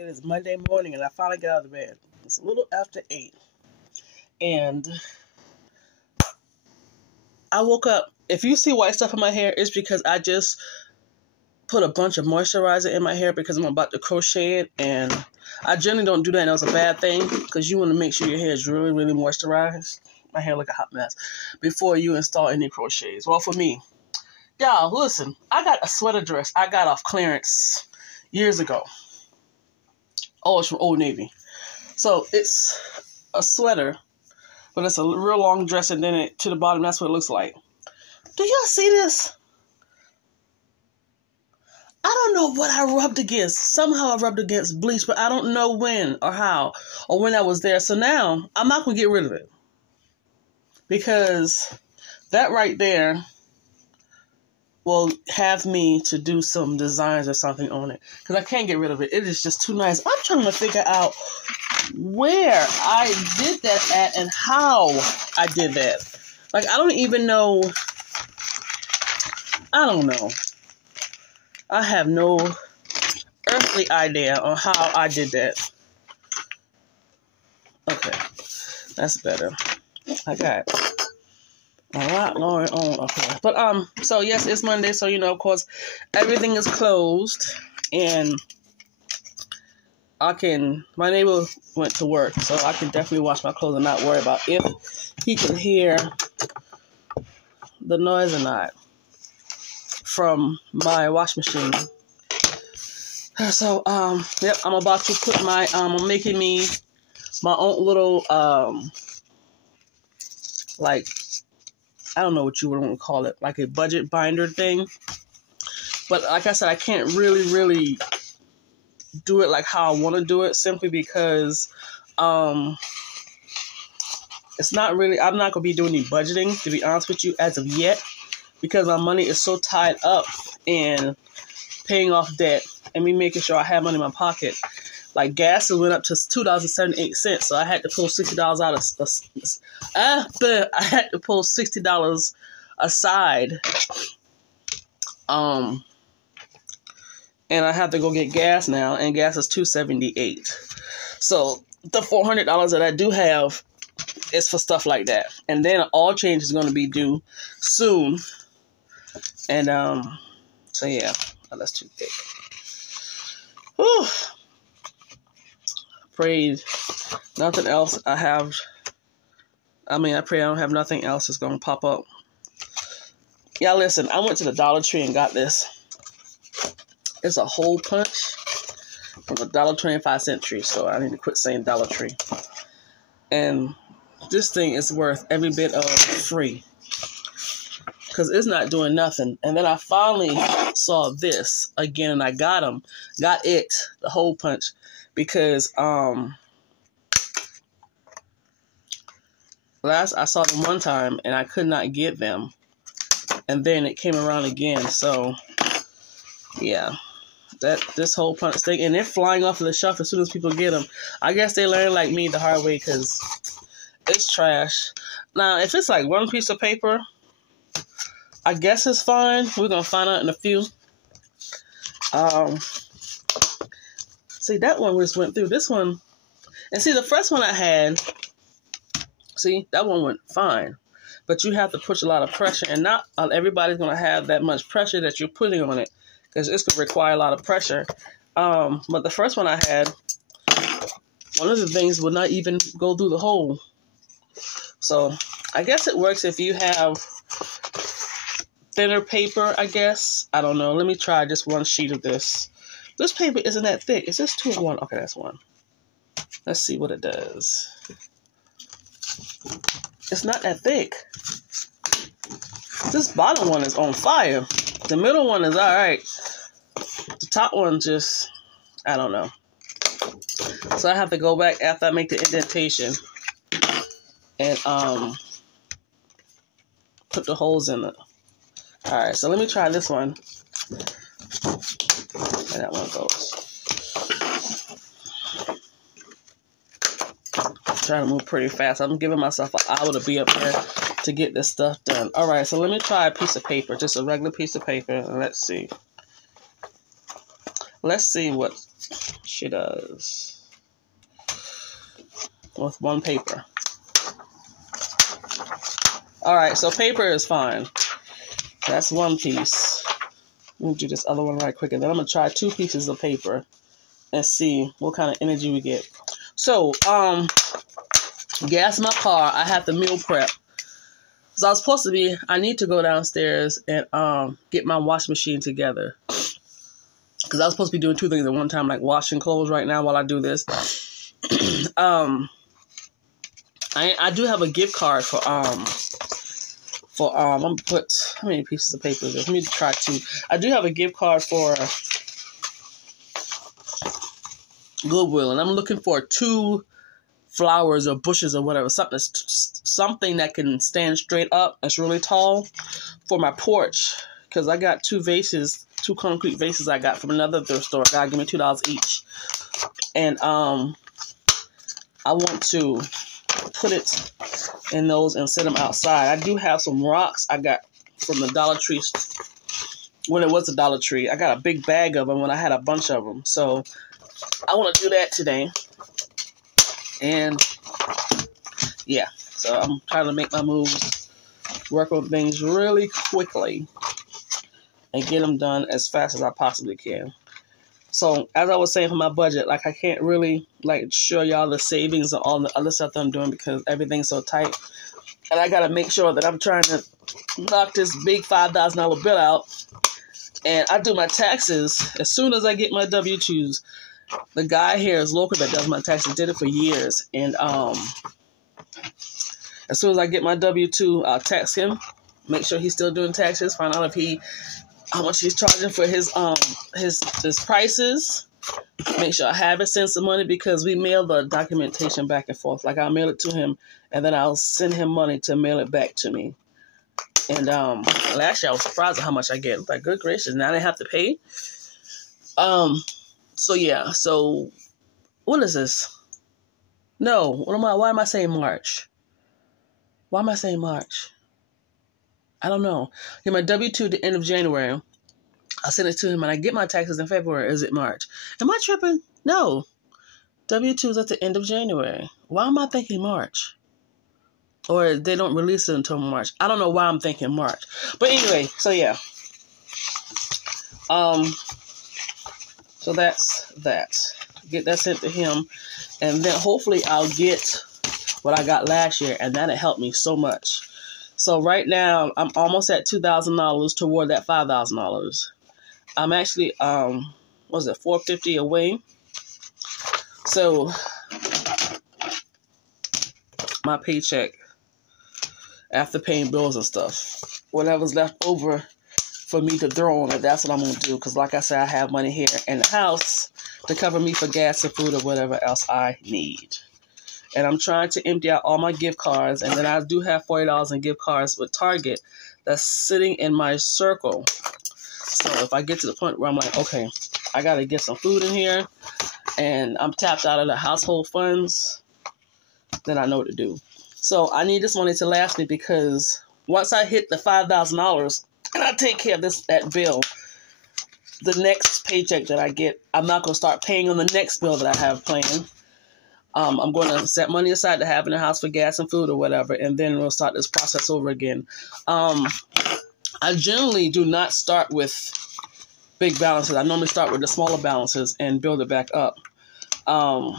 It is Monday morning and I finally got out of bed. It's a little after 8. And I woke up. If you see white stuff in my hair, it's because I just put a bunch of moisturizer in my hair because I'm about to crochet it. And I generally don't do that, and that was a bad thing because you want to make sure your hair is really, really moisturized. My hair look a hot mess before you install any crochets. Well, for me, y'all, listen, I got a sweater dress I got off clearance years ago. Oh, it's from Old Navy. So it's a sweater, but it's a real long dress, and then it to the bottom, that's what it looks like. Do y'all see this? I don't know what I rubbed against. Somehow I rubbed against bleach, but I don't know when or how or when I was there. So now I'm not going to get rid of it because that right there will have me to do some designs or something on it because I can't get rid of it. It is just too nice. I'm trying to figure out where I did that at and how I did that. Like, I don't even know. I don't know. I have no earthly idea on how I did that. Okay, that's better. I got a lot going on. Okay, but so yes, it's Monday, so of course, everything is closed, and my neighbor went to work, so I can definitely wash my clothes and not worry about if he can hear the noise or not from my wash machine. So, yep, I'm about to put I'm making me my own little, like, I don't know what you would want to call it, like a budget binder thing. But like I said, I can't really do it like how I want to do it simply because, it's not really, I'm not going to be doing any budgeting, to be honest with you, as of yet, because my money is so tied up in paying off debt and me making sure I have money in my pocket. Like, gas went up to $2.78, so I had to pull $60 out of. I had to pull $60 aside, and I have to go get gas now, and gas is $2.78. So the $400 that I do have is for stuff like that, and then all change is going to be due soon, and so yeah, oh, that's too thick. Whew. Prayed nothing else I pray I don't have nothing else that's going to pop up. Yeah, listen, I went to the Dollar Tree and got this. It's a hole punch from the $1.25 tree store. I need to quit saying Dollar Tree. And this thing is worth every bit of free because it's not doing nothing. And then I finally saw this again, and I got it, the hole punch, because last I saw them one time and I could not get them, and then it came around again. So yeah, this hole punch thing, and they're flying off of the shelf as soon as people get them. I guess they learn like me the hard way because it's trash. Now if it's like one piece of paper, I guess it's fine. We're gonna find out in a few. See, that one just went through. This one, and see, the first one I had, see, that one went fine. But you have to put a lot of pressure, and not everybody's going to have that much pressure that you're putting on it, because it's going to require a lot of pressure. But the first one I had, one of the things would not even go through the hole. So I guess it works if you have thinner paper, I guess. I don't know. Let me try just one sheet of this. This paper isn't that thick. Is this 2 or 1? Okay, that's 1. Let's see what it does. It's not that thick. This bottom one is on fire. The middle one is all right. The top one just, I don't know. So I have to go back after I make the indentation and put the holes in it. All right, so let me try this one. And that one goes. I'm trying to move pretty fast. I'm giving myself an hour to be up there to get this stuff done. All right, so let me try a piece of paper, just a regular piece of paper, and let's see. Let's see what she does with one paper. All right, so paper is fine. That's one piece. Let me do this other one right quick, and then I'm going to try 2 pieces of paper and see what kind of energy we get. So, gas in my car, I have to meal prep. So I was supposed to be, I need to go downstairs and get my washing machine together. Because I was supposed to be doing 2 things at one time, like washing clothes right now while I do this. I do have a gift card for I'm gonna put, how many pieces of paper is this? Let me try 2. I do have a gift card for Goodwill, and I'm looking for 2 flowers or bushes or whatever, something that can stand straight up, that's really tall, for my porch. Because I got 2 vases, 2 concrete vases I got from another thrift store. God, give me $2 each, and I want to put it in those and set them outside. I do have some rocks I got from the Dollar Tree when it was a Dollar Tree. I got a big bag of them when I had a bunch of them. So I want to do that today. And yeah, so I'm trying to make my moves, work on things really quickly, and get them done as fast as I possibly can. So, as I was saying for my budget, like, I can't really, like, show y'all the savings and all the other stuff that I'm doing because everything's so tight. And I got to make sure that I'm trying to knock this big $5,000 bill out. And I do my taxes as soon as I get my W-2s. The guy here is local that does my taxes, did it for years. And as soon as I get my W-2, I'll text him, make sure he's still doing taxes, find out if how much he's charging for his prices. Make sure I have it, send some money, because we mail the documentation back and forth. Like, I'll mail it to him, and then I'll send him money to mail it back to me. And last year I was surprised at how much I get. Like, good gracious, now they have to pay. So yeah, so what is this? No, why am I saying March? Why am I saying March? I don't know. Get my W-2 at the end of January. I'll send it to him, and I get my taxes in February. Is it March? Am I tripping? No. W-2 is at the end of January. Why am I thinking March? Or they don't release it until March. I don't know why I'm thinking March. But anyway, so yeah. So that's that. Get that sent to him. And then hopefully I'll get what I got last year, and that'll help me so much. So right now, I'm almost at $2,000 toward that $5,000. I'm actually, $450 away. So my paycheck, after paying bills and stuff, whatever's left over for me to throw on it, that's what I'm going to do. Because like I said, I have money here in the house to cover me for gas and food or whatever else I need. And I'm trying to empty out all my gift cards. And then I do have $40 in gift cards with Target that's sitting in my circle. So if I get to the point where I'm like, okay, I got to get some food in here and I'm tapped out of the household funds, then I know what to do. So I need this money to last me, because once I hit the $5,000 and I take care of that bill, the next paycheck that I get, I'm not going to start paying on the next bill that I have planned. I'm going to set money aside to have in the house for gas and food or whatever, and then we'll start this process over again. I generally do not start with big balances. I normally start with the smaller balances and build it back up. But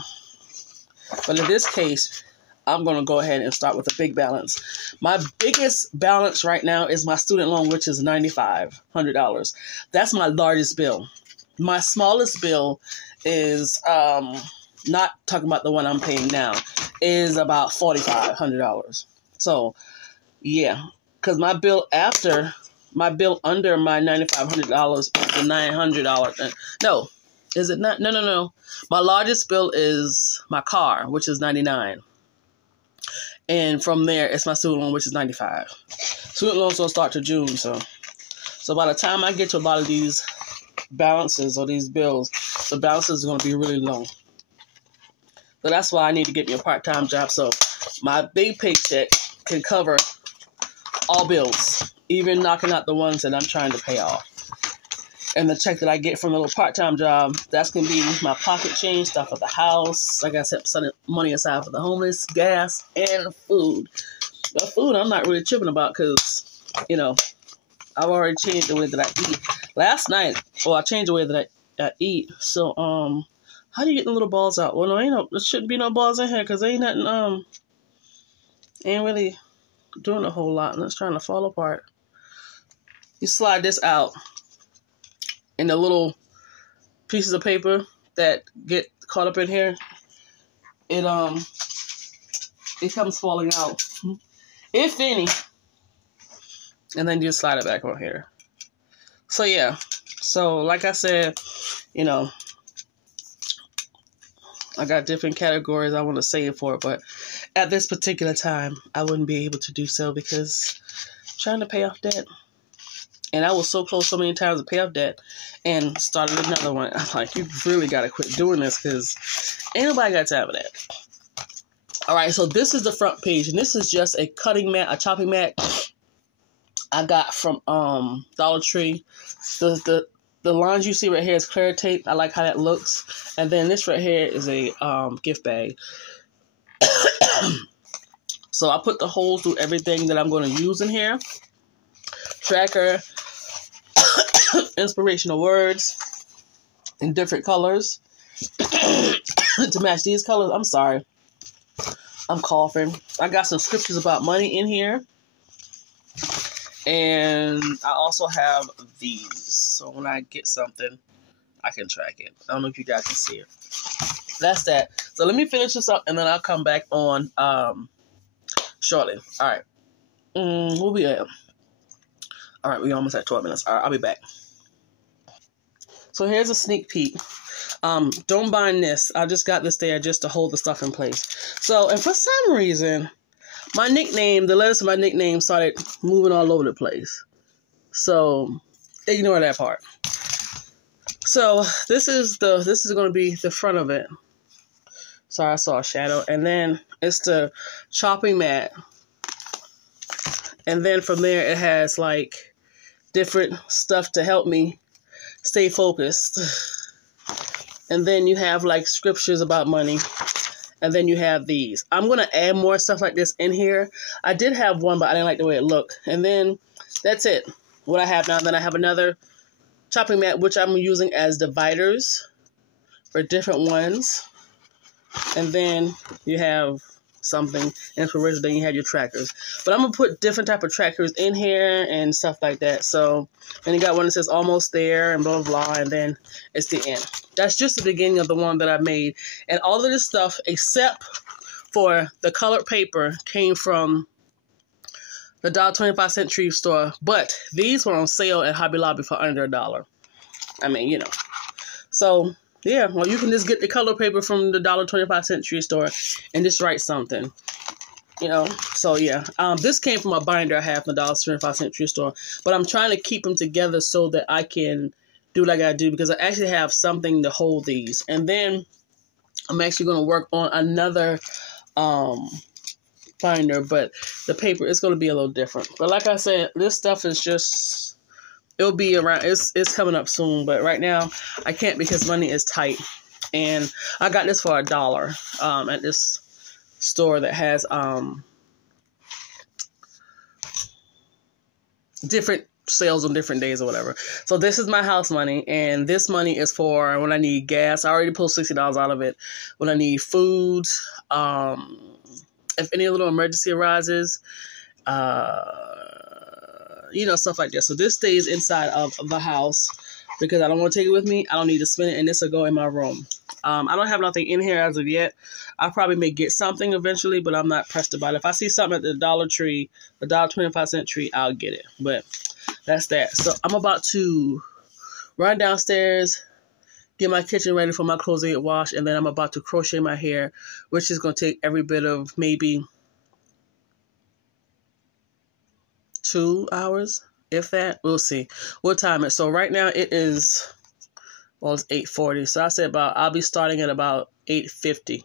in this case, I'm going to go ahead and start with a big balance. My biggest balance right now is my student loan, which is $9,500. That's my largest bill. My smallest bill is... not talking about the one I'm paying now, is about $4,500. So, yeah, because my bill under my $9,500 is the $900. No, is it not? No. My largest bill is my car, which is $99. And from there, it's my student loan, which is $95. Student loans don't start to June, so by the time I get to a lot of these balances or these bills, the balances are going to be really low. So that's why I need to get me a part-time job, so my big paycheck can cover all bills, even knocking out the ones that I'm trying to pay off. And the check that I get from the little part-time job, that's going to be my pocket change, stuff for the house. Like I said, setting money aside for the homeless, gas, and food. But food, I'm not really tripping about because, you know, I've already changed the way that I eat. Last night, I changed the way that I eat. So, how do you get the little balls out? Well, there shouldn't be no balls in here because ain't nothing, ain't really doing a whole lot. And it's trying to fall apart. You slide this out. And the little pieces of paper that get caught up in here, it comes falling out, if any. And then you just slide it back on here. So yeah, so like I said, you know, I got different categories I want to save for, but at this particular time, I wouldn't be able to do so because I'm trying to pay off debt. And I was so close so many times to pay off debt and started another one. I'm like, you really got to quit doing this because ain't nobody got time for that. All right, so this is the front page. And this is just a cutting mat, a chopping mat I got from Dollar Tree. The lines you see right here is clear tape. I like how that looks. And then this right here is a gift bag. So I put the holes through everything that I'm going to use in here. Tracker. Inspirational words in different colors to match these colors. I'm sorry. I'm coughing. I got some scriptures about money in here. And I also have these. So when I get something, I can track it. I don't know if you guys can see it. That's that. So let me finish this up and then I'll come back on shortly. All right. We'll be at. All right, we're almost at 12 minutes. All right, I'll be back. So here's a sneak peek. Don't bind this. I just got this there just to hold the stuff in place. So, and for some reason, my nickname, the letters of my nickname started moving all over the place. So, ignore that part. So, this is going to be the front of it. Sorry, I saw a shadow. And then it's the chopping mat. And then from there, it has like different stuff to help me stay focused. And then you have like scriptures about money. And then you have these. I'm going to add more stuff like this in here. I did have one, but I didn't like the way it looked. And then that's it. What I have now. Then I have another chopping mat, which I'm using as dividers for different ones. And then you have something inspirational. Then you have your trackers. But I'm going to put different type of trackers in here and stuff like that. So, and you got one that says almost there and blah, blah, blah. And then it's the end. That's just the beginning of the one that I made. And all of this stuff, except for the colored paper, came from the $1.25 tree store. But these were on sale at Hobby Lobby for under $1. I mean, you know. So, yeah, well, you can just get the color paper from the $1.25 tree store and just write something, you know. So, yeah, this came from a binder I have from the $1.25 tree store, but I'm trying to keep them together so that I can do like I do because I actually have something to hold these. And then I'm actually going to work on another binder, but the paper is going to be a little different. But like I said, this stuff is just... It'll be around, it's coming up soon, but right now I can't because money is tight. And I got this for $1 at this store that has different sales on different days or whatever. So this is my house money, and this money is for when I need gas. I already pulled $60 out of it. When I need food, if any little emergency arises, you know, stuff like that. So this stays inside of the house because I don't want to take it with me. I don't need to spend it, and this will go in my room. I don't have nothing in here as of yet. I probably may get something eventually, but I'm not pressed about it. If I see something at the Dollar Tree, the $1.25 tree, I'll get it. But that's that. So I'm about to run downstairs, get my kitchen ready for my clothes to get washed, and then I'm about to crochet my hair, which is going to take every bit of maybe 2 hours, if that. We'll see. We'll time it. So right now it is, well, it's 8:40. So I said I'll be starting at about 8:50.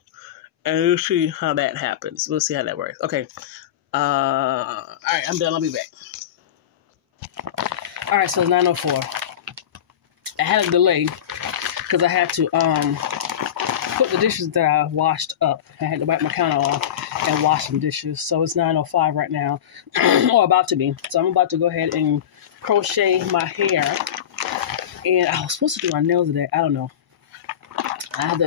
And we'll see how that happens. We'll see how that works. Okay. All right, I'm done. I'll be back. All right, so it's 9:04. I had a delay because I had to put the dishes that I washed up. I had to wipe my counter off and wash some dishes. So it's 9:05 right now, or about to be. So I'm about to go ahead and crochet my hair. And I was supposed to do my nails today. I don't know. I've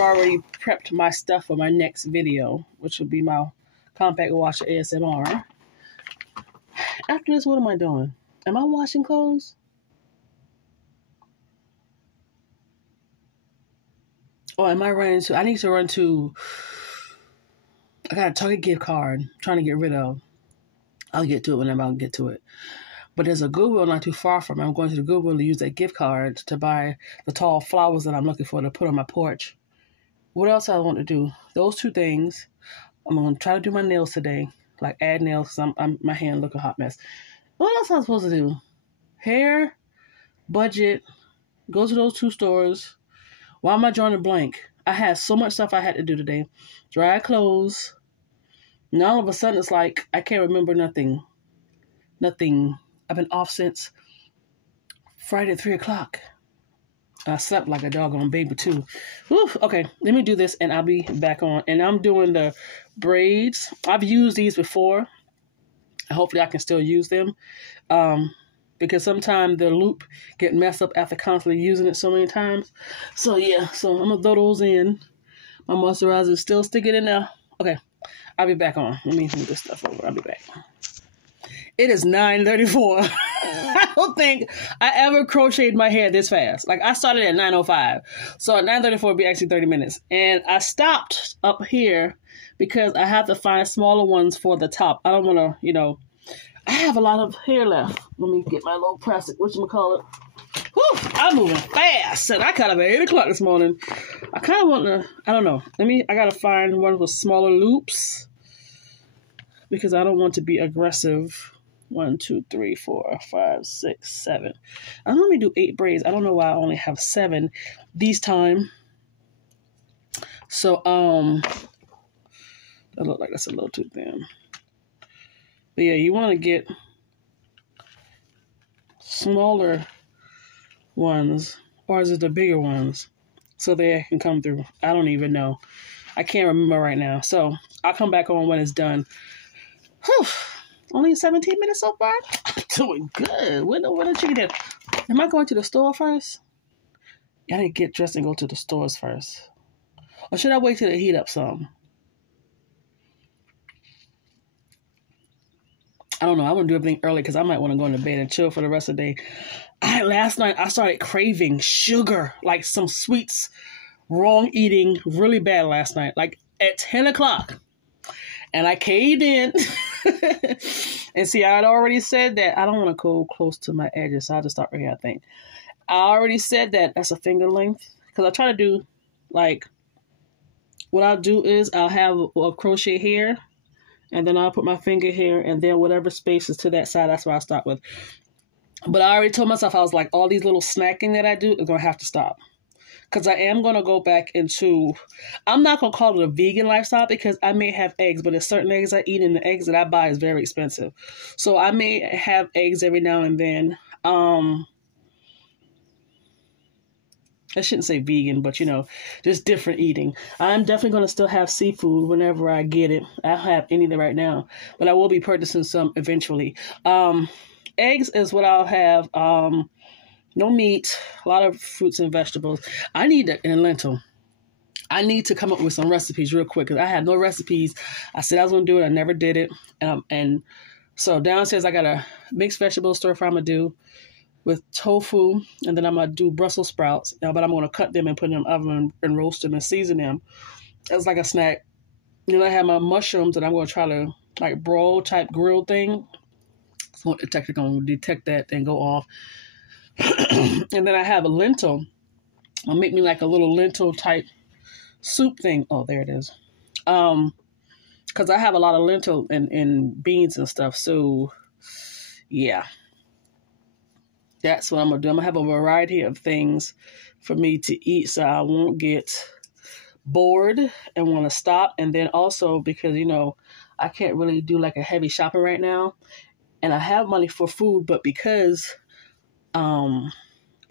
already prepped my stuff for my next video, which will be my compact washer ASMR. After this, what am I doing? Am I washing clothes? Or am I running to... I need to run to... I got a Target gift card I'm trying to get rid of. I'll get to it whenever I get to it. But there's a Goodwill not too far from me. I'm going to the Goodwill to use that gift card to buy the tall flowers that I'm looking for to put on my porch. What else I want to do? Those two things. I'm going to try to do my nails today. Like add nails because my hand look a hot mess. What else am I supposed to do? Hair, budget, go to those two stores. Why am I drawing a blank? I had so much stuff I had to do today. Dry clothes. And all of a sudden it's like I can't remember nothing. Nothing. I've been off since Friday at 3 o'clock. I slept like a doggone baby too. Whew, okay, let me do this and I'll be back on. And I'm doing the braids. I've used these before. Hopefully I can still use them. Because sometimes the loop get messed up after constantly using it so many times. So yeah, so I'm going to throw those in. My moisturizer is still sticking in there. Okay, I'll be back on. Let me move this stuff over. I'll be back. It is 9:34. I don't think I ever crocheted my hair this fast. Like I started at 9:05. So at 9:34 would be actually 30 minutes. And I stopped up here because I have to find smaller ones for the top. I don't want to, I have a lot of hair left. Let me get my little plastic, whatchamacallit. Whew, I'm moving fast. And I got up at 8 o'clock this morning. I kind of want to, I don't know. I got to find one with smaller loops because I don't want to be aggressive. 1, 2, 3, 4, 5, 6, 7. I normally do 8 braids. I don't know why I only have 7 these time. So, that look like that's a little too thin. But yeah, you want to get smaller ones, or is it the bigger ones, so they can come through. I don't even know. I can't remember right now. So I'll come back on when it's done. Whew. Only 17 minutes so far? I'm doing good. When the chicken did? Am I going to the store first? I need to get dressed and go to the stores first. Or should I wait till it heat up some? I don't know. I want to do everything early because I might want to go into bed and chill for the rest of the day. Last night, I started craving sugar, like some sweets, wrong eating really bad last night, like at 10 o'clock. And I caved in. And see, I had already said that I don't want to go close to my edges, so I'll just start right here, I think. I already said that that's a finger length. Because I try to do, like, what I'll do is I'll have a crochet here. And then I'll put my finger here. And then whatever space is to that side, that's what I'll start with. But I already told myself, I was like, all these little snacking that I do is going to have to stop. Because I am going to go back into, I'm not going to call it a vegan lifestyle because I may have eggs, but there's certain eggs I eat and the eggs that I buy is very expensive. So I may have eggs every now and then. I shouldn't say vegan, but just different eating. I'm definitely going to still have seafood whenever I get it. I don't have any right now, but I will be purchasing some eventually. Eggs is what I'll have. No meat, a lot of fruits and vegetables. I need a lentil. I need to come up with some recipes real quick because I had no recipes. I said I was going to do it. I never did it. And so downstairs I got a mixed vegetable stir fry I'm going to do with tofu. And then I'm going to do Brussels sprouts. But I'm going to cut them and put them in the oven and roast them and season them. As like a snack. Then I have my mushrooms that I'm going to try to like broil type grill thing. So the detector going to detect that and go off. And then I have a lentil. I'll make me like a little lentil type soup thing. Oh, there it is. Because I have a lot of lentil and beans and stuff. So, yeah. That's what I'm going to do. I'm going to have a variety of things for me to eat so I won't get bored and want to stop. And then also because, I can't really do like a heavy shopping right now. And I have money for food, but because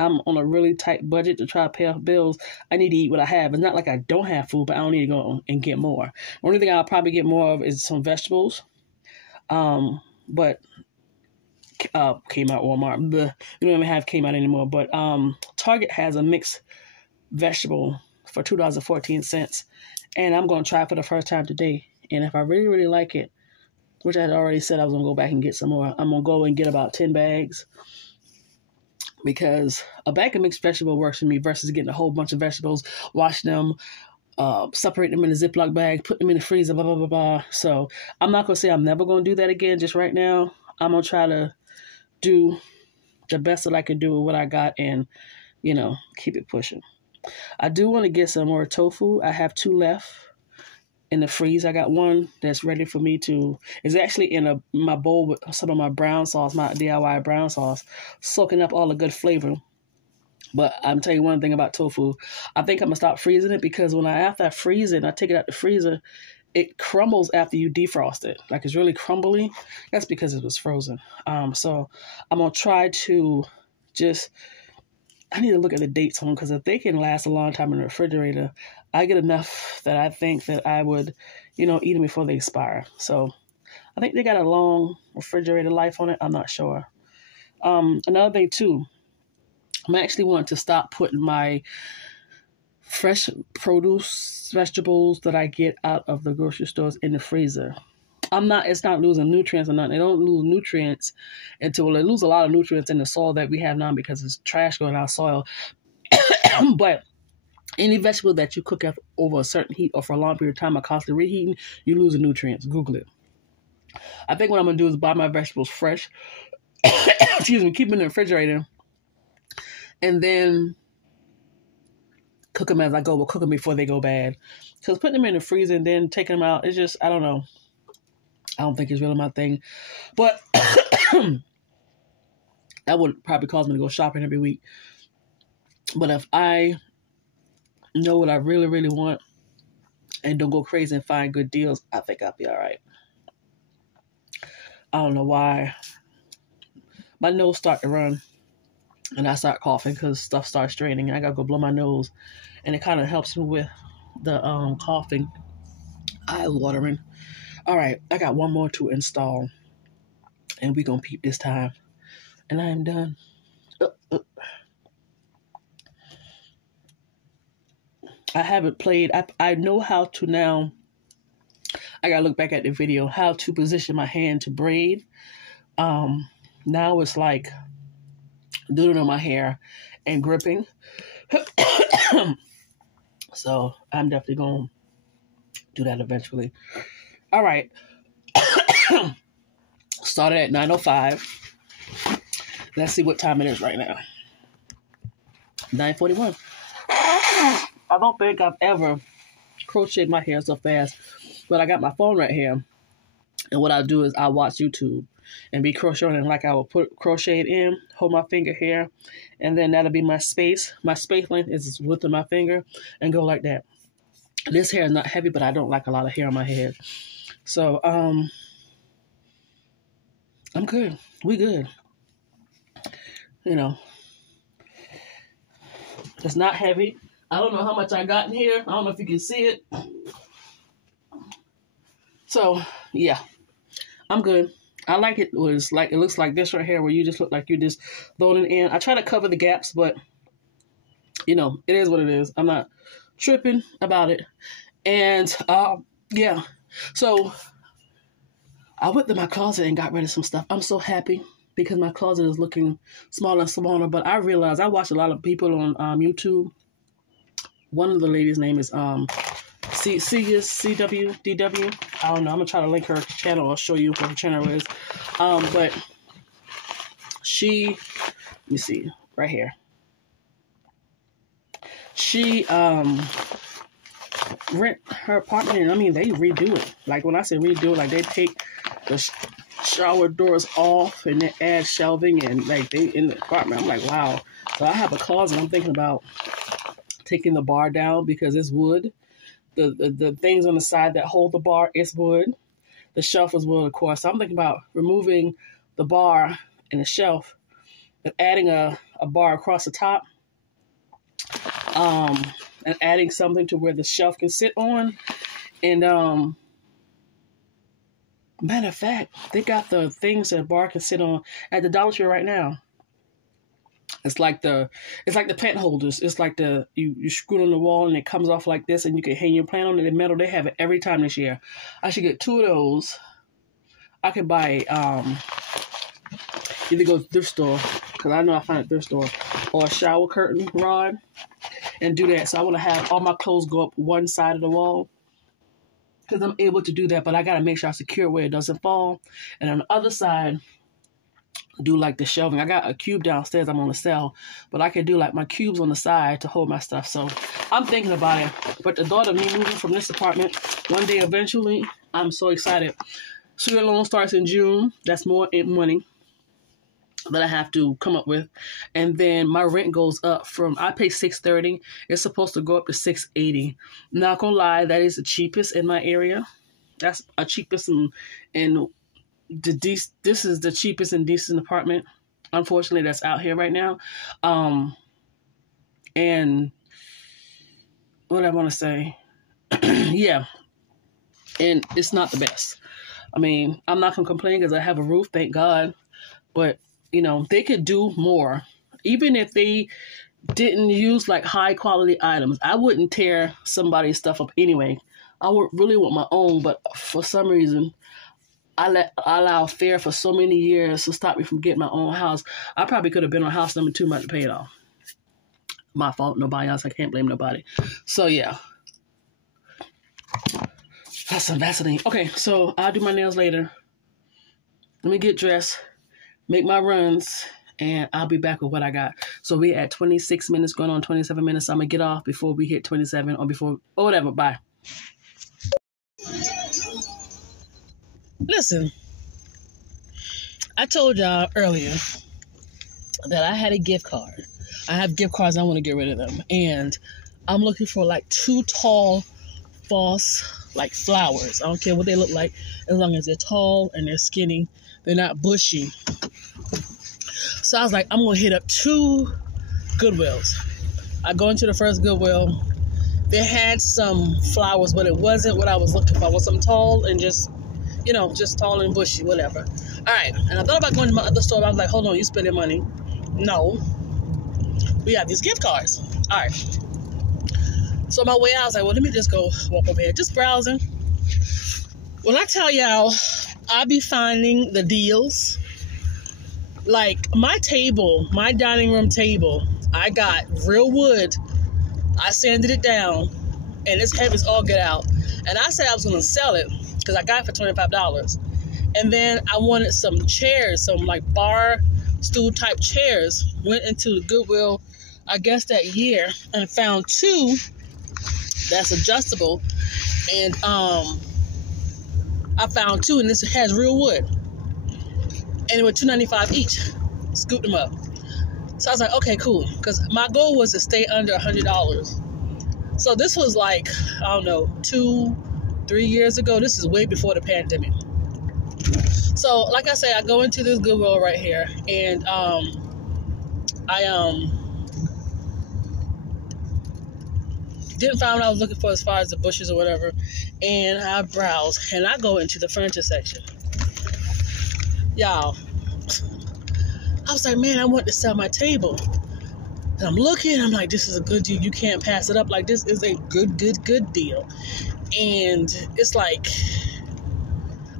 I'm on a really tight budget to try to pay off bills, I need to eat what I have. It's not like I don't have food, but I don't need to go and get more. The only thing I'll probably get more of is some vegetables. But Kmart, Walmart, we don't even have Kmart anymore. But Target has a mixed vegetable for $2.14, and I'm going to try it for the first time today. And if I really, really like it, which I had already said I was going to go back and get some more, I'm going to go and get about 10 bags. Because a bag of mixed vegetable works for me versus getting a whole bunch of vegetables, wash them, separate them in a Ziploc bag, put them in the freezer, blah, blah, blah, blah. So I'm not going to say I'm never going to do that again just right now. I'm going to try to do the best that I can do with what I got and, keep it pushing. I do want to get some more tofu. I have 2 left in the freeze. I got one that's ready for me to, it's actually in my bowl with some of my brown sauce, my DIY brown sauce, soaking up all the good flavor. But I'm telling you one thing about tofu. I think I'm going to stop freezing it because after I freeze it and I take it out the freezer, it crumbles after you defrost it. Like it's really crumbly. That's because it was frozen. So I'm going to try to I need to look at the dates on them because if they can last a long time in the refrigerator, I get enough that I think that I would, eat them before they expire. So I think they got a long refrigerator life on it. I'm not sure. Another thing too, I'm actually wanting to stop putting my fresh produce, vegetables that I get out of the grocery stores in the freezer. It's not losing nutrients or nothing. They don't lose nutrients they lose a lot of nutrients in the soil that we have now because it's trash going in our soil. But any vegetable that you cook over a certain heat or for a long period of time or constantly reheating, you lose the nutrients. Google it. I think what I'm going to do is buy my vegetables fresh. Excuse me, keep them in the refrigerator. And then cook them as I go. We'll cook them before they go bad. Because putting them in the freezer and then taking them out, it's just, I don't know. I don't think it's really my thing. But that would probably cause me to go shopping every week. But if I know what I really, really want and don't go crazy and find good deals, I think I'll be all right. I don't know why. My nose started to run and I start coughing because stuff starts straining. I got to go blow my nose. And it kind of helps me with the coughing, eye watering. All right, I got one more to install, and we're going to peep this time, and I am done. I haven't played. I know how to now. I got to look back at the video, how to position my hand to braid. Now it's like doing it on my hair and gripping. So I'm definitely going to do that eventually. All right. Started at 9:05. Let's see what time it is right now. 9:41. I don't think I've ever crocheted my hair so fast, but I got my phone right here. And what I'll do is I'll watch YouTube and be crocheting like I will put crochet it in, hold my finger here, and then that'll be my space. My space length is the width of my finger and go like that. This hair is not heavy, but I don't like a lot of hair on my head. So, I'm good. We good. It's not heavy. I don't know how much I got in here. I don't know if you can see it. So, yeah, I'm good. I like it. It looks like this right here where you just look like you're just throwing it in. I try to cover the gaps, but, it is what it is. I'm not tripping about it. And, yeah. So I went to my closet and got rid of some stuff. I'm so happy because my closet is looking smaller and smaller. But I realized I watch a lot of people on YouTube. One of the ladies' name is CWDW. I don't know. I'm going to try to link her channel or show you what her channel is. But she, let me see, right here. She rent her apartment, and they redo it. Like when I say redo it, like they take the shower doors off and they add shelving and like they in the apartment. I'm like, wow. So I have a closet. I'm thinking about taking the bar down because it's wood. The things on the side that hold the bar is wood. The shelf is wood, of course. So I'm thinking about removing the bar and the shelf and adding a bar across the top, and adding something to where the shelf can sit on. And matter of fact, they got the things that a bar can sit on at the Dollar Tree right now. It's like the plant holders. It's like you screw it on the wall and it comes off like this, and you can hang your plant on it in metal. They have it every time this year. I should get 2 of those. I could buy either go to the thrift store, because I know I find a thrift store, or a shower curtain rod, and do that. So I want to have all my clothes go up one side of the wall, because I'm able to do that, but I got to make sure I secure where it doesn't fall. And on the other side, do like the shelving. I got a cube downstairs I'm going to sell, but I could do like my cubes on the side to hold my stuff. So I'm thinking about it. But the thought of me moving from this apartment one day eventually, I'm so excited. Student loan starts in June. That's more money that I have to come up with. And then my rent goes up from, I pay $630. It's supposed to go up to $680. Not gonna lie, that is the cheapest in my area. That's a cheapest and this is the cheapest and decent apartment, unfortunately, that's out here right now. And what I want to say, yeah, and it's not the best. I mean, I'm not gonna complain because I have a roof, thank God. But you know, they could do more. Even if they didn't use like high quality items, I wouldn't tear somebody's stuff up anyway. I would really want my own, but for some reason, I allow fear for so many years to stop me from getting my own house. I probably could have been on house number 2 months to pay it off. My fault, nobody else. I can't blame nobody. So yeah, that's some Vaseline. Okay, so I'll do my nails later. Let me get dressed, make my runs, and I'll be back with what I got. So we're at 26 minutes, going on 27 minutes. So I'm going to get off before we hit 27 or whatever. Bye. Listen, I told y'all earlier that I had a gift card. I have gift cards. I want to get rid of them. And I'm looking for like 2 tall false like flowers. I don't care what they look like, as long as they're tall and they're skinny. They're not bushy. So I was like, I'm going to hit up 2 Goodwills. I go into the first Goodwill. They had some flowers, but it wasn't what I was looking for. I want something tall and just, you know, just tall and bushy, whatever. All right. And I thought about going to my other store. But I was like, hold on, you spending money. No. We have these gift cards. All right. So on my way out, I was like, well, let me just go walk over here. Just browsing. When I tell y'all, I be finding the deals. Like my table, my dining room table, I got real wood. I sanded it down, and it's heavy as all get out. And I said I was going to sell it because I got it for $25. And then I wanted some chairs, some like bar stool type chairs. Went into the Goodwill, I guess that year, and found 2 that's adjustable. And I found 2, and this has real wood. And it was $2.95 each. Scooped them up. So I was like, okay, cool. Because my goal was to stay under $100. So this was like, I don't know, 2-3 years ago. This is way before the pandemic. So like I said, I go into this Goodwill right here, and I didn't find what I was looking for as far as the bushes or whatever. And I browse, and I go into the furniture section. Y'all, I was like, man, I want to sell my table. And I'm looking, I'm like, this is a good deal. You can't pass it up. Like, this is a good deal. And it's like,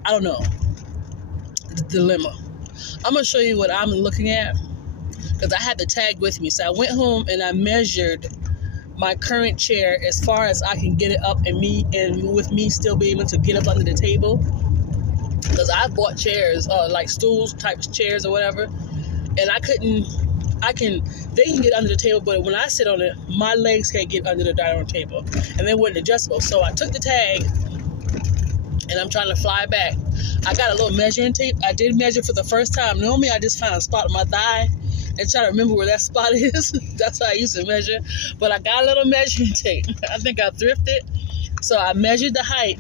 I don't know, the dilemma. I'm going to show you what I'm looking at, because I had the tag with me. So I went home and I measured my current chair as far as I can get it up, and with me still being able to get up under the table. Because I bought chairs, like stools type chairs or whatever, and they can get under the table, but when I sit on it, my legs can't get under the dining room table, and they weren't adjustable. So I took the tag, and I'm trying to fly back. I got a little measuring tape. I did measure for the first time. Normally, I just find a spot on my thigh and try to remember where that spot is. That's how I used to measure. But I got a little measuring tape. I think I thrifted. So I measured the height,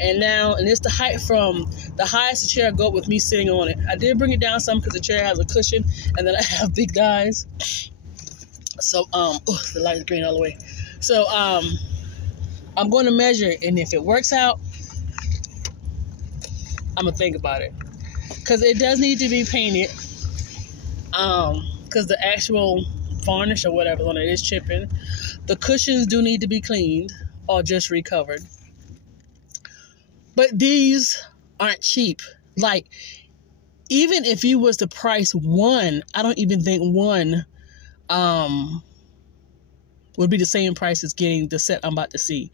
And it's the height from the highest the chair go with me sitting on it. I did bring it down some because the chair has a cushion, and then I have big thighs. So the light is green all the way. So I'm going to measure it, and if it works out, I'm gonna think about it, because it does need to be painted. Because the actual varnish or whatever on it is chipping. The cushions do need to be cleaned or just recovered. But these aren't cheap. Like, even if you was to price one, I don't even think one would be the same price as getting the set I'm about to see.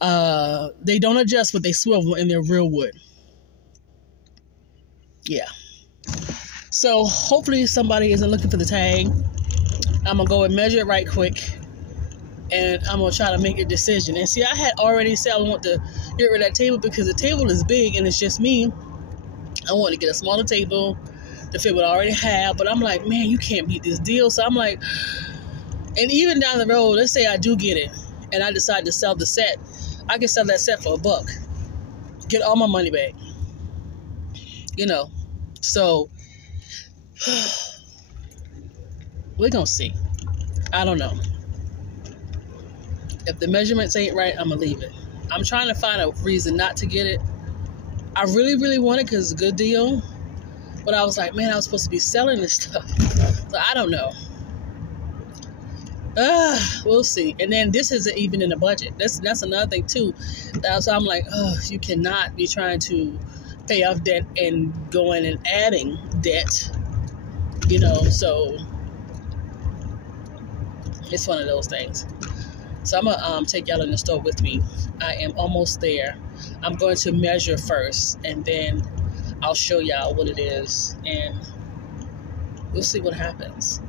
They don't adjust, but they swivel, and they're real wood. Yeah. So hopefully somebody isn't looking for the tag. I'm going to go and measure it right quick. And I'm going to try to make a decision. And see, I had already said I want to get rid of that table because the table is big and it's just me. I want to get a smaller table to fit what I already have. But I'm like, man, you can't beat this deal. So I'm like, and even down the road, let's say I do get it and I decide to sell the set. I can sell that set for $1. Get all my money back. You know, so we're going to see. I don't know. If the measurements ain't right, I'm going to leave it. I'm trying to find a reason not to get it. I really, really want it because it's a good deal. But I was like, man, I was supposed to be selling this stuff. So I don't know. We'll see. And then this isn't even in the budget. That's another thing too. So I'm like, you cannot be trying to pay off debt and going and adding debt. You know, so it's one of those things. So I'm gonna take y'all in the store with me. I am almost there. I'm going to measure first, and then I'll show y'all what it is, and we'll see what happens.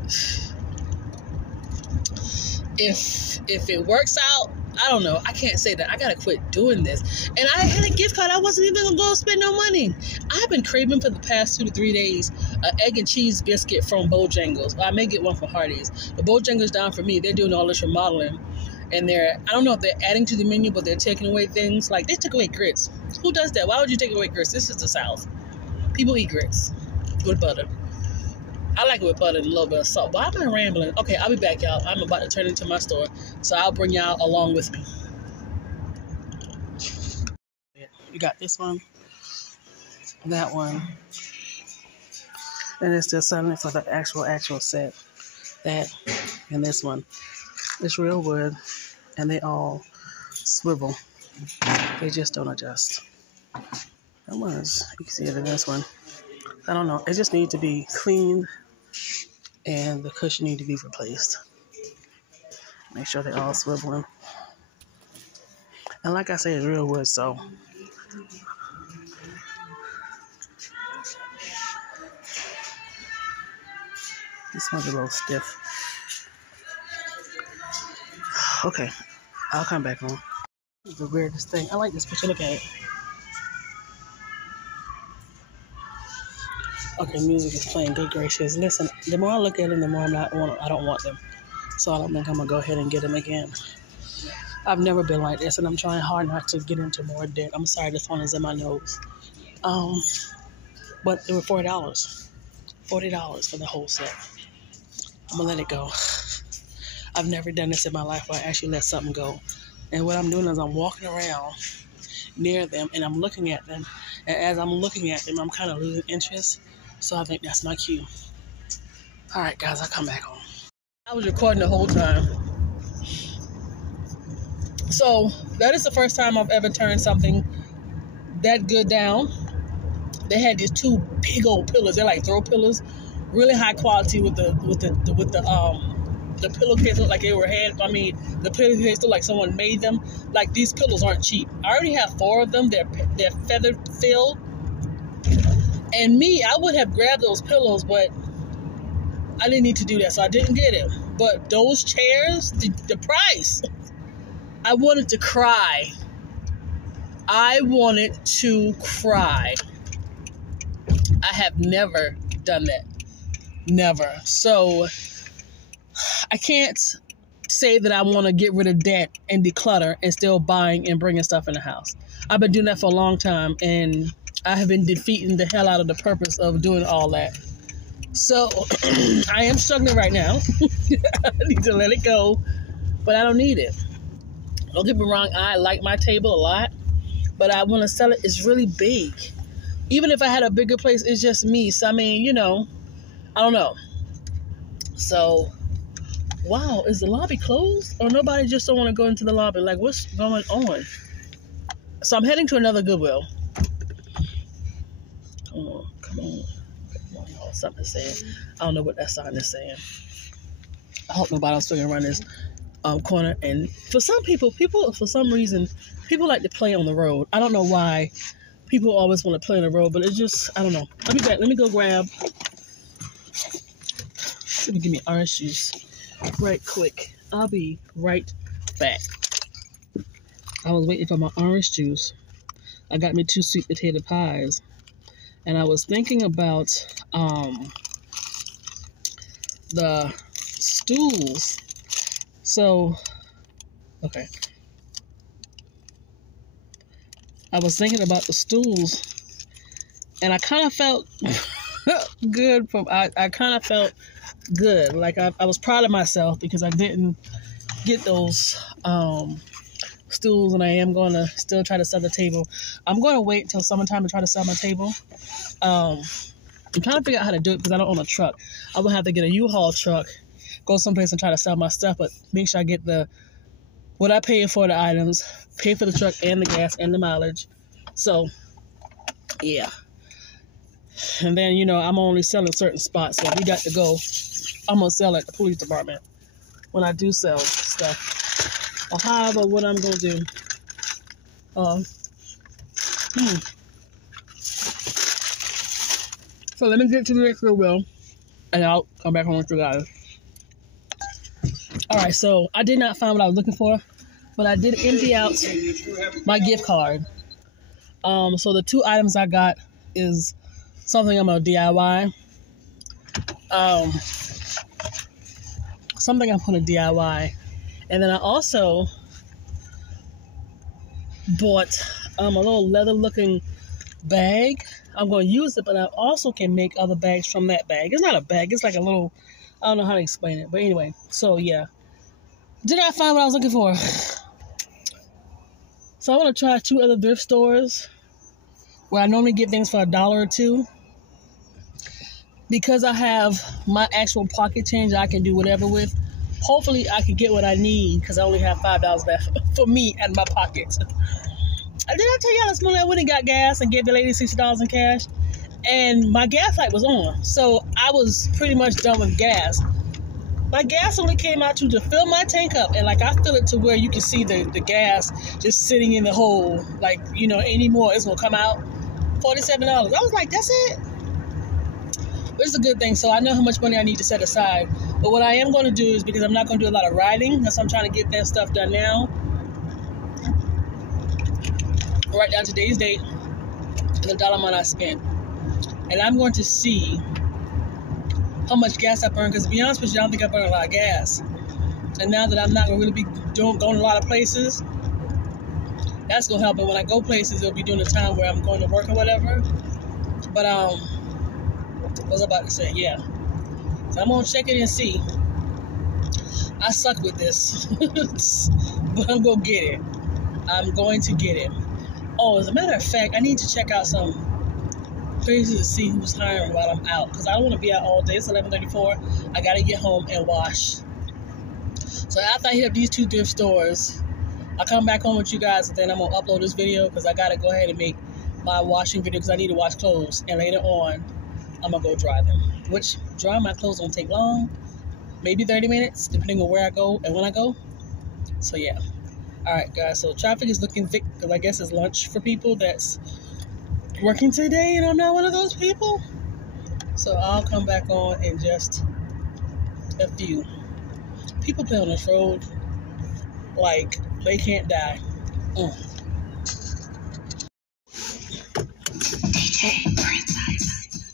If it works out, I don't know. I can't say that. I gotta quit doing this. And I had a gift card. I wasn't even gonna go spend no money. I've been craving for the past 2 to 3 days an egg and cheese biscuit from Bojangles. Well, I may get one from Hardee's. The Bojangles down for me. They're doing all this remodeling, and I don't know if they're adding to the menu, but they're taking away things. Like, they took away grits. Who does that? Why would you take away grits? This is the South. People eat grits with butter. I like it with butter and a little bit of salt. Why am I rambling? Okay, I'll be back, y'all. I'm about to turn into my store, so I'll bring y'all along with me. You got this one, that one, and it's still selling it for the actual set. That and this one. It's real wood, and they all swivel. They just don't adjust. That was, you can see it in this one. I don't know. It just needs to be cleaned, and the cushion need to be replaced. Make sure they're all swiveling. And like I said, it's real wood, so this one's a little stiff. Okay, I'll come back on. This is the weirdest thing. I like this picture. Look at it. Okay, music is playing. Good gracious. Listen, the more I look at them, the more I don't want them. So I don't think I'm going to go ahead and get them again. I've never been like this, and I'm trying hard not to get into more debt. I'm sorry, this one is in my nose. But they were $40. $40 for the whole set. I'm going to let it go. I've never done this in my life where I actually let something go. And what I'm doing is I'm walking around near them, and I'm looking at them. And as I'm looking at them, I'm kind of losing interest. So I think that's my cue. All right, guys, I'll come back on. I was recording the whole time. So that is the first time I've ever turned something that good down. They had these 2 big old pillars. They're like throw pillars, really high quality with the pillowcase look like they were the pillowcase look like someone made them. Like, these pillows aren't cheap. I already have 4 of them. They're feather filled. And me, I would have grabbed those pillows, but I didn't need to do that, so I didn't get it. But those chairs, the price, I wanted to cry. I wanted to cry. I have never done that. Never. So I can't say that I want to get rid of debt and declutter and still buying and bringing stuff in the house. I've been doing that for a long time, and I have been defeating the hell out of the purpose of doing all that. So I am struggling right now. I need to let it go, but I don't need it. Don't get me wrong, I like my table a lot, but I want to sell it. It's really big. Even if I had a bigger place, it's just me. So, I mean, you know, I don't know. So, wow, is the lobby closed? Or nobody just don't want to go into the lobby? Like, what's going on? So, I'm heading to another Goodwill. Come on. Oh, something's saying. I don't know what that sign is saying. I hope nobody else swinging around this corner. And for some people, for some reason, people like to play on the road. I don't know why people always want to play on the road, but it's just, I don't know. Let me go grab. Let me give me orange juice right quick. I'll be right back. I was waiting for my orange juice. I got me 2 sweet potato pies. And I was thinking about the stools. So, okay. I was thinking about the stools, and I kind of felt good. I kind of felt good. Like I was proud of myself because I didn't get those stools, and I am going to still try to sell the table. I'm going to wait until summertime to try to sell my table. I'm trying to figure out how to do it because I don't own a truck. I will have to get a U-Haul truck, go someplace and try to sell my stuff, but make sure I get what I pay for the items, pay for the truck and the gas and the mileage. So, yeah. And then, you know, I'm only selling certain spots, so if we got to go, I'm going to sell at the police department when I do sell stuff. Or however, what I'm going to do. So let me get to the next Goodwill, and I'll come back home with you guys. All right, so I did not find what I was looking for, but I did empty out my gift card. So the 2 items I got is something I'm gonna DIY. Something I'm gonna DIY, and then I also bought a little leather-looking bag. I'm gonna use it, but I also can make other bags from that bag. It's not a bag; it's like a little. I don't know how to explain it, but anyway. So yeah. Did I find what I was looking for? So I want to try 2 other thrift stores where I normally get things for $1 or $2. Because I have my actual pocket change I can do whatever with, hopefully I can get what I need because I only have $5 left for me and my pockets. Did I tell y'all this morning I went and got gas and gave the lady $60 in cash? And my gas light was on. So I was pretty much done with gas. My gas only came out to fill my tank up, and like I fill it to where you can see the gas just sitting in the hole. Like, you know, anymore it's gonna come out. $47. I was like, that's it. But it's a good thing. So I know how much money I need to set aside. But what I am going to do is, because I'm not going to do a lot of riding, that's why I'm trying to get that stuff done now. Write down today's date and the dollar amount I spent, and I'm going to see how much gas I burn, because to be honest with you, I don't think I burn a lot of gas. And now that I'm not going to really be going a lot of places, that's going to help. But when I go places, it'll be during the time where I'm going to work or whatever. But, what was I about to say? Yeah. So I'm going to check it and see. I suck with this. But I'm going to get it. I'm going to get it. Oh, as a matter of fact, I need to check out some places to see who's hiring while I'm out, because I don't want to be out all day. It's 11:34. I gotta get home and wash. So after I hit up these 2 thrift stores, I'll come back home with you guys, and then I'm gonna upload this video because I gotta go ahead and make my washing video because I need to wash clothes. And later on, I'm gonna go dry them. Which drying my clothes won't take long, maybe 30 minutes, depending on where I go and when I go. So yeah. All right, guys. So traffic is looking thick because I guess it's lunch for people that's working today, and I'm not one of those people. So I'll come back on in just a few. People play on this road like they can't die.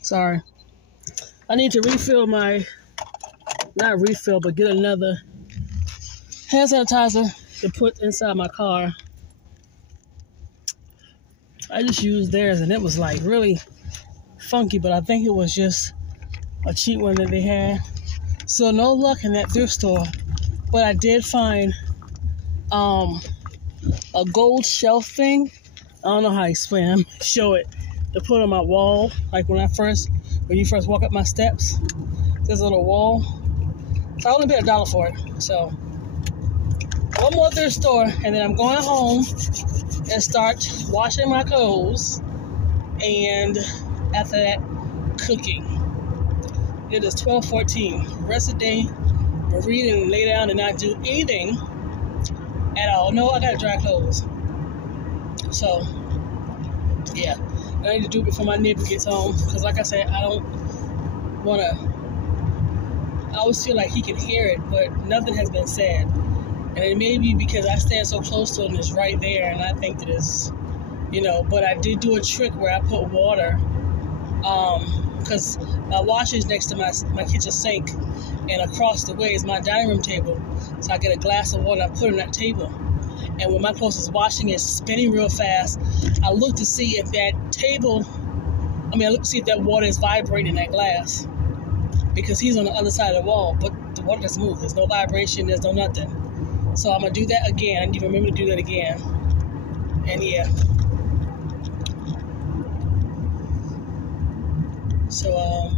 Sorry. I need to refill my, not refill, but get another hand sanitizer to put inside my car. I just used theirs and it was like really funky, but I think it was just a cheap one that they had. So no luck in that thrift store. But I did find a gold shelf thing. I don't know how to explain it. I'm gonna show it to put on my wall. Like when you first walk up my steps, there's a little wall. So I only paid $1 for it. So one more thrift store, and then I'm going home and start washing my clothes. And after that, cooking. It is 12:14. The rest of the day, I read and lay down and not do anything at all. No, I gotta dry clothes. So, yeah. I need to do it before my neighbor gets home. Because like I said, I don't want to... I always feel like he can hear it, but nothing has been said. And it may be because I stand so close to it and it's right there, and I think that it's, but I did do a trick where I put water, because my washer is next to my kitchen sink, and across the way is my dining room table. So I get a glass of water and I put it on that table. And when my clothes is washing, it's spinning real fast. I look to see if that water is vibrating in that glass. Because he's on the other side of the wall, but the water doesn't move. There's no vibration, there's no nothing. So I'm going to do that again. I need to remember to do that again. And yeah. So,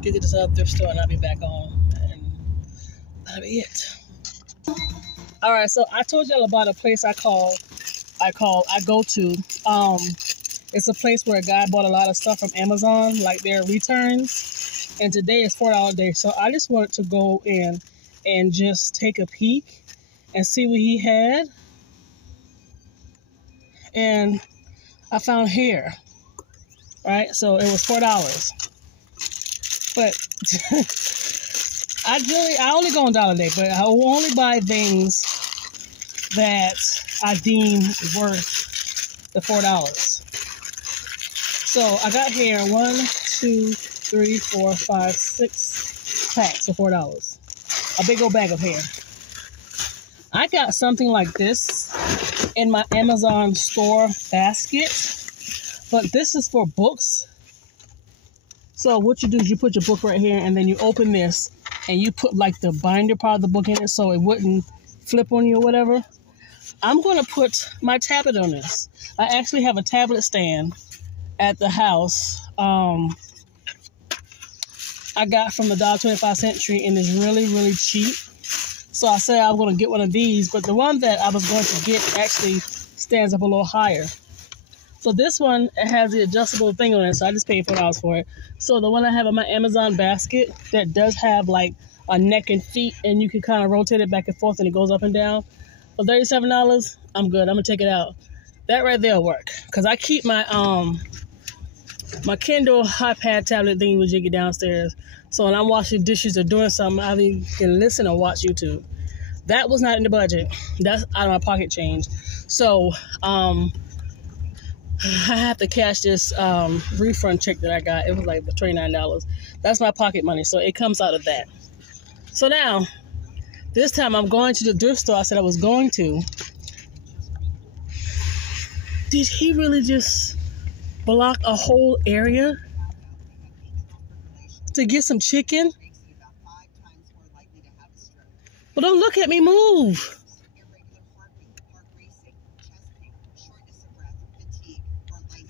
get to this other thrift store and I'll be back home. And that'll be it. Alright, so I told y'all about a place I go to. It's a place where a guy bought a lot of stuff from Amazon, like their returns. And today is $4 day. So I just wanted to go in and just take a peek and see what he had. And I found hair. Right? So it was $4. But I only go on Dollar Day, but I will only buy things that I deem worth the $4. So I got hair 1, 2, 3, 4, 5, 6 packs for $4. A big old bag of hair. I got something like this in my Amazon store basket, but this is for books. So what you do is you put your book right here, and then you open this, and you put like the binder part of the book in it so it wouldn't flip on you or whatever. I'm going to put my tablet on this. I actually have a tablet stand at the house. I got from the $1.25 Century, and it's really, really cheap. So I said I'm going to get one of these, but the one that I was going to get actually stands up a little higher. So this one, it has the adjustable thing on it, so I just paid $4 for it. So the one I have in my Amazon basket that does have like a neck and feet, and you can kind of rotate it back and forth, and it goes up and down. For $37, I'm good. I'm going to take it out. That right there will work, because I keep my my Kindle iPad tablet thing with Jiggy downstairs. So when I'm washing dishes or doing something, I can listen or watch YouTube. That was not in the budget. That's out of my pocket change. So I have to cash this refund check that I got. It was like $29. That's my pocket money. So it comes out of that. So now, this time I'm going to the thrift store I said I was going to. Did he really just block a whole area to get some chicken? But don't look at me move.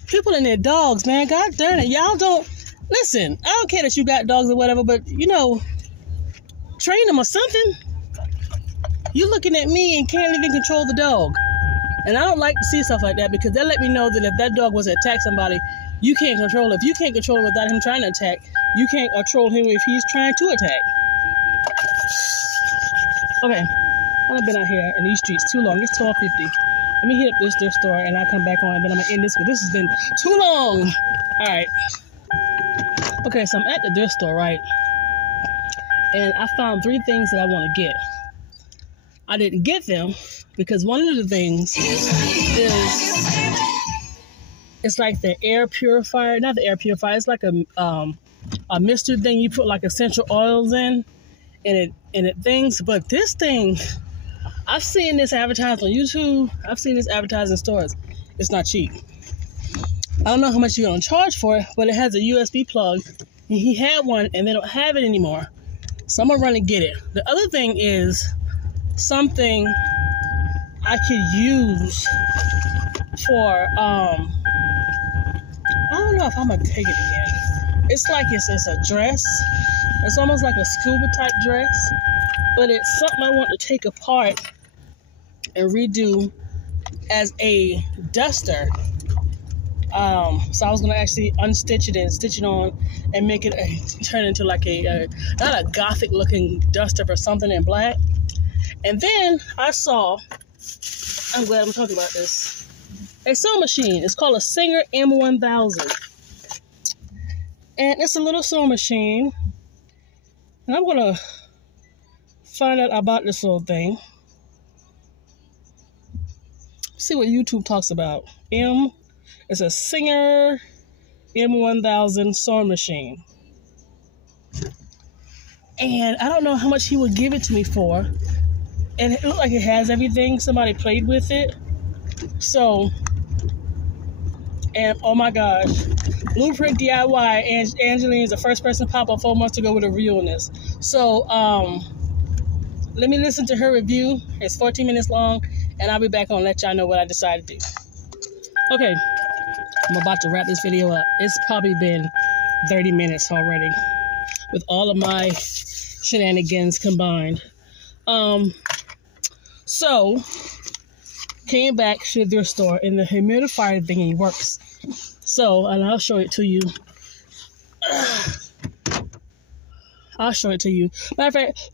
People and their dogs, man. God darn it. Y'all don't... Listen, I don't care that you got dogs or whatever, but, train them or something. You looking at me and can't even control the dog. And I don't like to see stuff like that, because that let me know that if that dog was to attack somebody, you can't control it. If you can't control it without him trying to attack, you can't control him if he's trying to attack. Okay, I've been out here in these streets too long. It's 12:50. Let me hit up this thrift store and I'll come back on, and then I'm going to end this, because this has been too long. All right. Okay, so I'm at the thrift store, right? And I found 3 things that I want to get. I didn't get them because one of the things is, it's like the air purifier. Not the air purifier. It's like a mister thing you put like essential oils in, and it things. But this thing I've seen this advertised on YouTube. I've seen this advertised in stores. It's not cheap. I don't know how much you're going to charge for it, but it has a USB plug. And he had one, and they don't have it anymore. So I'm going to run and get it. The other thing is something I could use for, I don't know if I'm going to take it again. It's like it's a dress. It's almost like a scuba type dress. But it's something I want to take apart and redo as a duster. So I was gonna actually unstitch it and stitch it on and make it turn into like a not a gothic looking duster but something in black. And then I saw, I'm glad I'm talking about this, a sewing machine. It's called a Singer M1000, and it's a little sewing machine. And I'm gonna find out about this little thing. See what YouTube talks about. It's a Singer M1000 sewing machine. And I don't know how much he would give it to me for. And it looked like it has everything. Somebody played with it. So, and oh my gosh, Blueprint DIY, and Angeline is the first person to pop up 4 months ago with a realness. So, let me listen to her review. It's 14 minutes long, and I'll be back on and let y'all know what I decided to do. Okay, I'm about to wrap this video up. It's probably been 30 minutes already with all of my shenanigans combined. So, came back to the thrift store, and the humidifier thingy works. So, and I'll show it to you. I'll show it to you. Matter of fact,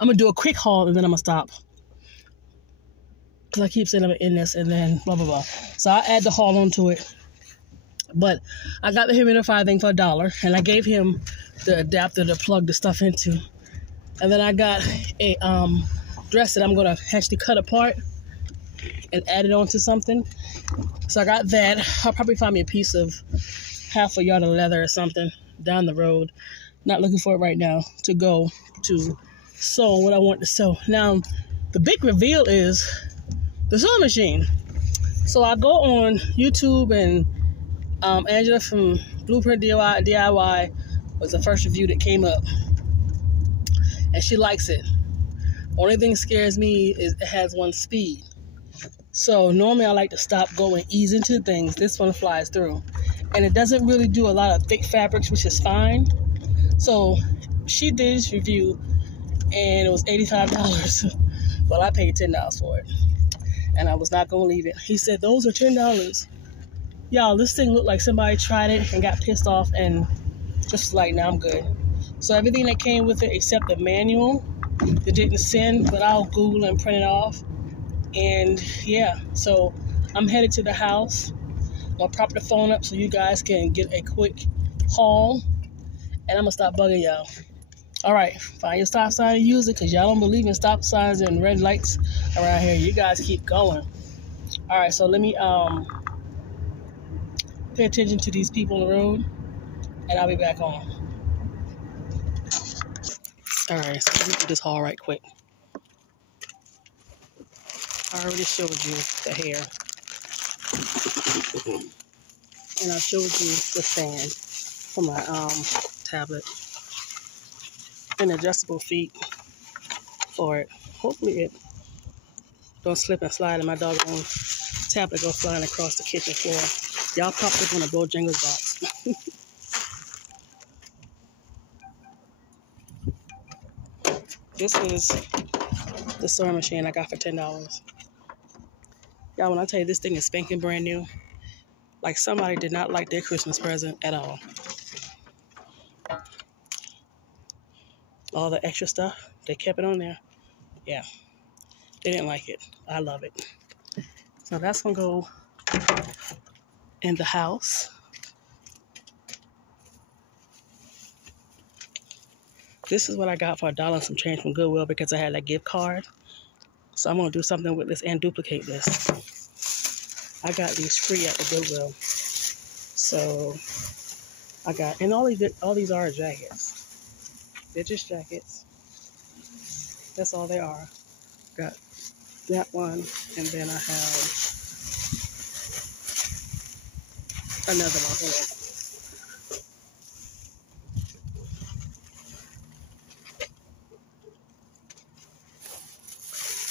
I'm going to do a quick haul, and then I'm going to stop. Because I keep saying I'm in this, and then blah, blah, blah. So I'll add the haul onto it. But I got the humidifier thing for $1, and I gave him the adapter to plug the stuff into. And then I got a dress that I'm going to actually cut apart and add it onto something. So I got that. I'll probably find me a piece of half a yard of leather or something down the road. Not looking for it right now to go to sew what I want to sew. Now, the big reveal is the sewing machine. So I go on YouTube, and Angela from Blueprint DIY was the first review that came up. And she likes it. Only thing scares me is it has one speed. So normally I like to stop, go, and ease into things. This one flies through. And it doesn't really do a lot of thick fabrics, which is fine. So she did this review, and it was $85. Well, I paid $10 for it. And I was not going to leave it. He said, those are $10. Y'all, this thing looked like somebody tried it and got pissed off and just like, nah, I'm good. So everything that came with it except the manual, it didn't send, but I'll Google and print it off. And yeah, so I'm headed to the house. I'm going to prop the phone up so you guys can get a quick haul. And I'm going to stop bugging y'all. All right, find your stop sign and use it, because y'all don't believe in stop signs and red lights around here. You guys keep going. All right, so let me pay attention to these people on the road, and I'll be back on. All right, so let me do this haul right quick. I already showed you the hair. And I showed you the stand for my tablet. An adjustable feet for it. Hopefully it don't slip and slide and my doggone tablet go flying across the kitchen floor. Y'all popped up on a Bojangles box. This is the sewing machine I got for $10. Y'all, when I tell you this thing is spanking brand new, like somebody did not like their Christmas present at all. All the extra stuff, they kept it on there. Yeah, they didn't like it. I love it. So that's gonna go in the house. This is what I got for $1 and some change from Goodwill because I had that gift card. So I'm gonna do something with this and duplicate this. I got these free at the Goodwill. So I got, and all these are jackets. They're just jackets. That's all they are. Got that one, and then I have another one. Hold on.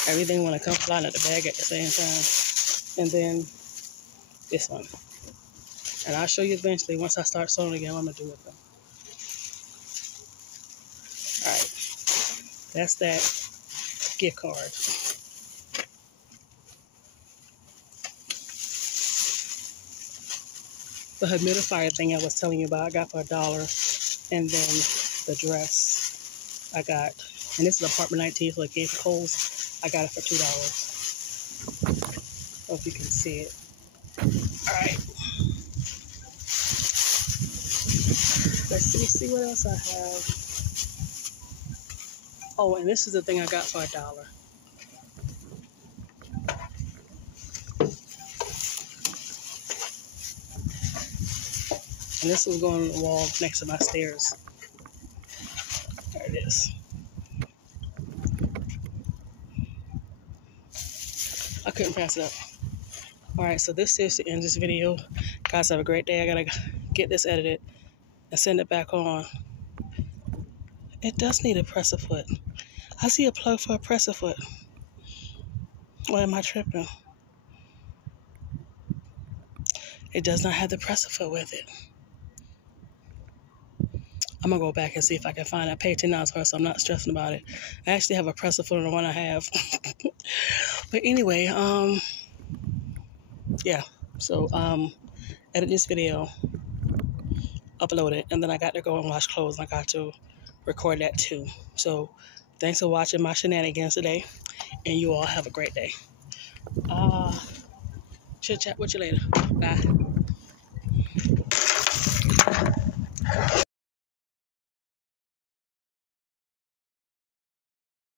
Everything want to come flying out the bag at the same time. And then this one. And I'll show you eventually once I start sewing again what I'm going to do with them. Alright. That's that gift card. The humidifier thing I was telling you about, I got for $1. And then the dress I got, and this is apartment 19, so it came for Kohl's. I got it for $2. Hope you can see it. Alright. Let's see what else I have. Oh, and this is the thing I got for $1. And this was going on the wall next to my stairs. There it is. I couldn't pass it up. Alright, so this is the end of this video. Guys, have a great day. I gotta get this edited and send it back on. It does need a presser foot. I see a plug for a presser foot. Why am I tripping? It does not have the presser foot with it. I'm gonna go back and see if I can find it. I paid $10 for it, so I'm not stressing about it. I actually have a presser foot on the one I have. But anyway, yeah. So edit this video, upload it, and then I got to go and wash clothes. And I got to record that too. So thanks for watching my shenanigans today, and you all have a great day. Chit chat with you later. Bye.